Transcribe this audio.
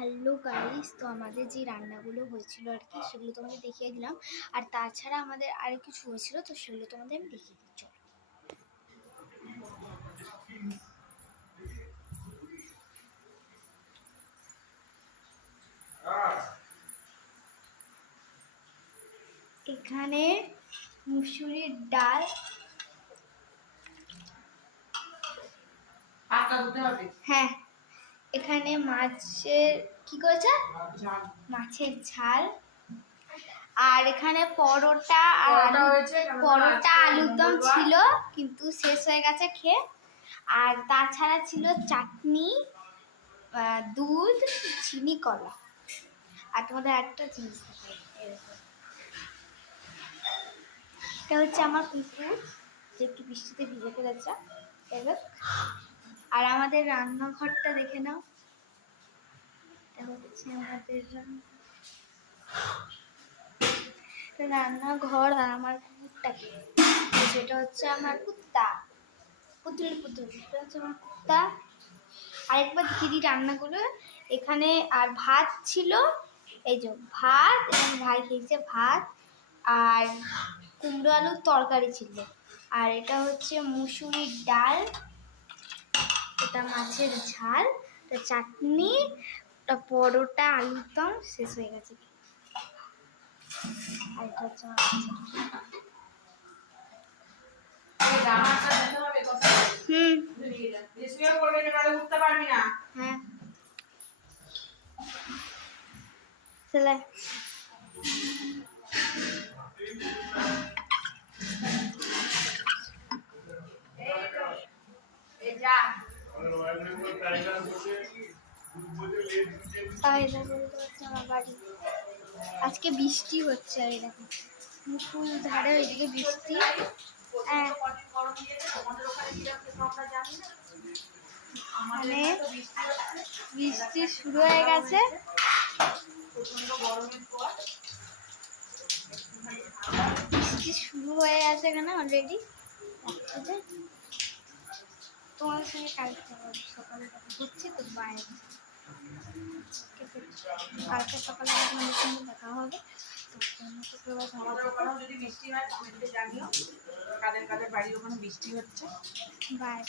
Hello guys, তো আমাদের যে রান্নাগুলো হয়েছিল আর কি সেগুলো তোমাদের দেখিয়ে দিলাম। আর তাছাড়া আমাদের আরও কিছু হয়েছিল, তো সেগুলো তোমাদের আমি দেখিয়ে দিচ্ছি। এখানে মুসুরির ডাল, হ্যাঁ এখানে মাছের কি করেছে, মাছের ঝাল, আর এখানে পরোটা আলুর দম ছিল কিন্তু শেষ হয়ে গেছে খেয়ে। আর তাছাড়া ছিল চাটনি, দুধ, চিনি, কলা। আর তোমাদের একটা জিনিস দেখাই, এটা হচ্ছে আমার কুকুর যে একটু বৃষ্টিতে ভিজে ফেলেছে। আর আমাদের রান্নাঘরটা দেখে নাও, এটা হচ্ছে আমাদের রান্নাঘর। আর আমার কুকুরটাকে, সেটা হচ্ছে আমার কুত্তা, পুতুল এটা হচ্ছে আমার কুত্তা। আরেকবার দিদি রান্নাগুলো এখানে। আর ভাত ছিল, এই যে ভাত, এবং ভাই খেয়েছে ভাত, আর কুমড়ো আলুর তরকারি ছিল। আর এটা হচ্ছে মুসুরির ডাল, এটা মাছের ঝাল, এটা চাটনি, এটা পরোটা আলুর দম, শেষ হয়ে গেছে। আর এটা হচ্ছে হ্যাঁ চলে আমার বাড়ি। আজকে বৃষ্টি হচ্ছে, আর এরকম মুকুল ধারে ওইদিকে বৃষ্টি। মানে বৃষ্টি শুরু হয়ে গেছে, এখানে অলরেডি। তোমার সঙ্গে কালকে সকালে হচ্ছে তো বাইরে, কালকে সকালে আপনাদের সঙ্গে দেখা হবে। যদি বৃষ্টি হয় জানিও, কাদের কাদের বাড়ি ওখানে বৃষ্টি হচ্ছে। বাই।